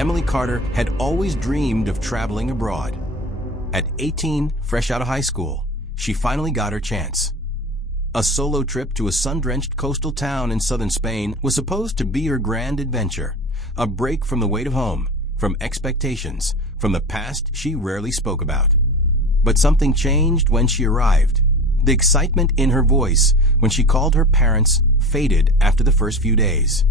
Emily Carter had always dreamed of traveling abroad. At 18, fresh out of high school, she finally got her chance. A solo trip to a sun-drenched coastal town in southern Spain was supposed to be her grand adventure, a break from the weight of home, from expectations, from the past she rarely spoke about. But something changed when she arrived. The excitement in her voice when she called her parents faded after the first few days.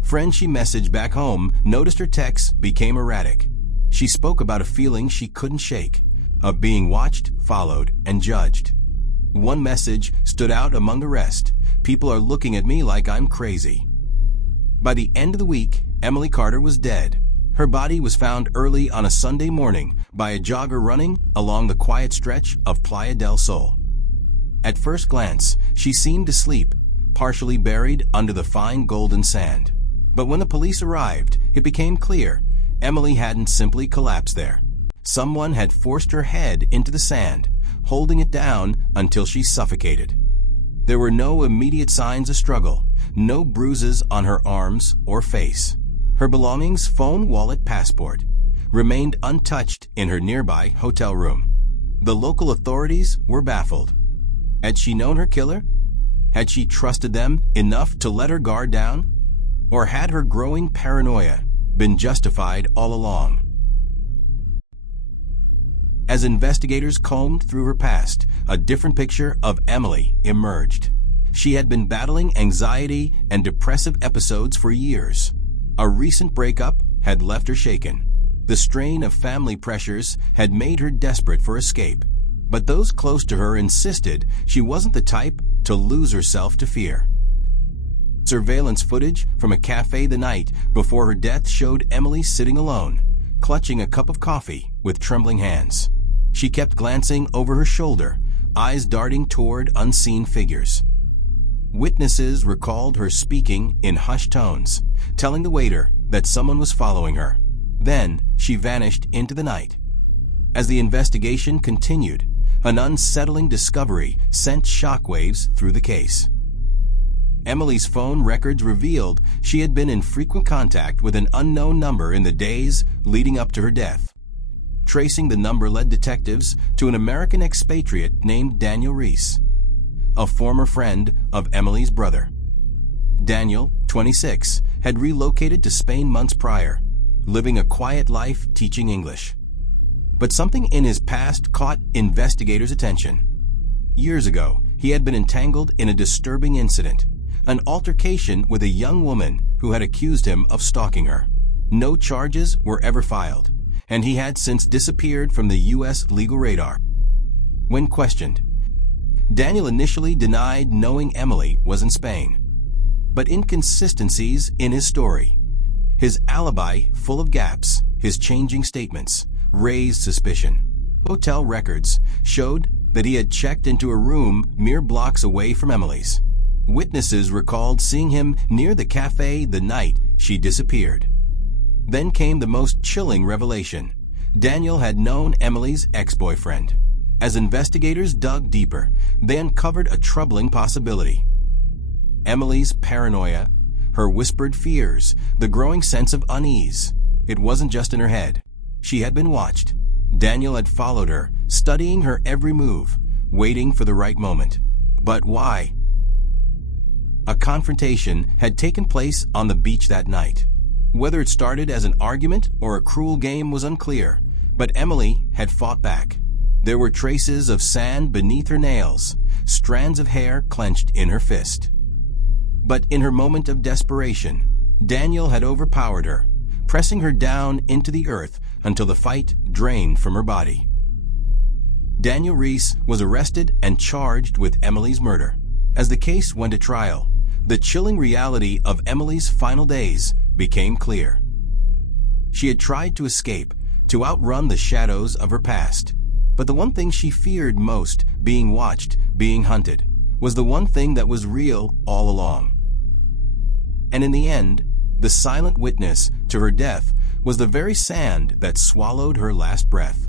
Friends she messaged back home noticed her texts became erratic. She spoke about a feeling she couldn't shake, of being watched, followed, and judged. One message stood out among the rest. "People are looking at me like I'm crazy." By the end of the week, Emily Carter was dead. Her body was found early on a Sunday morning by a jogger running along the quiet stretch of Playa del Sol. At first glance, she seemed asleep, partially buried under the fine golden sand. But when the police arrived, it became clear Emily hadn't simply collapsed there. Someone had forced her head into the sand, holding it down until she suffocated. There were no immediate signs of struggle, no bruises on her arms or face. Her belongings, phone, wallet, passport, remained untouched in her nearby hotel room. The local authorities were baffled. Had she known her killer? Had she trusted them enough to let her guard down? Or had her growing paranoia been justified all along? As investigators combed through her past, a different picture of Emily emerged. She had been battling anxiety and depressive episodes for years. A recent breakup had left her shaken. The strain of family pressures had made her desperate for escape. But those close to her insisted she wasn't the type to lose herself to fear. Surveillance footage from a cafe the night before her death showed Emily sitting alone, clutching a cup of coffee with trembling hands. She kept glancing over her shoulder, eyes darting toward unseen figures. Witnesses recalled her speaking in hushed tones, telling the waiter that someone was following her. Then she vanished into the night. As the investigation continued, an unsettling discovery sent shockwaves through the case. Emily's phone records revealed she had been in frequent contact with an unknown number in the days leading up to her death. Tracing the number led detectives to an American expatriate named Daniel Reese, a former friend of Emily's brother. Daniel, 26, had relocated to Spain months prior, living a quiet life teaching English. But something in his past caught investigators' attention. Years ago, he had been entangled in a disturbing incident, an altercation with a young woman who had accused him of stalking her. No charges were ever filed, and he had since disappeared from the U.S. legal radar. When questioned, Daniel initially denied knowing Emily was in Spain. But inconsistencies in his story, his alibi full of gaps, his changing statements, raised suspicion. Hotel records showed that he had checked into a room mere blocks away from Emily's. Witnesses recalled seeing him near the cafe the night she disappeared. Then came the most chilling revelation. Daniel had known Emily's ex-boyfriend. As investigators dug deeper, they uncovered a troubling possibility. Emily's paranoia, her whispered fears, the growing sense of unease. It wasn't just in her head. She had been watched. Daniel had followed her, studying her every move, waiting for the right moment. But why? A confrontation had taken place on the beach that night. Whether it started as an argument or a cruel game was unclear, but Emily had fought back. There were traces of sand beneath her nails, strands of hair clenched in her fist. But in her moment of desperation, Daniel had overpowered her, pressing her down into the earth until the fight drained from her body. Daniel Reese was arrested and charged with Emily's murder. As the case went to trial, the chilling reality of Emily's final days became clear. She had tried to escape, to outrun the shadows of her past. But the one thing she feared most, being watched, being hunted, was the one thing that was real all along. And in the end, the silent witness to her death was the very sand that swallowed her last breath.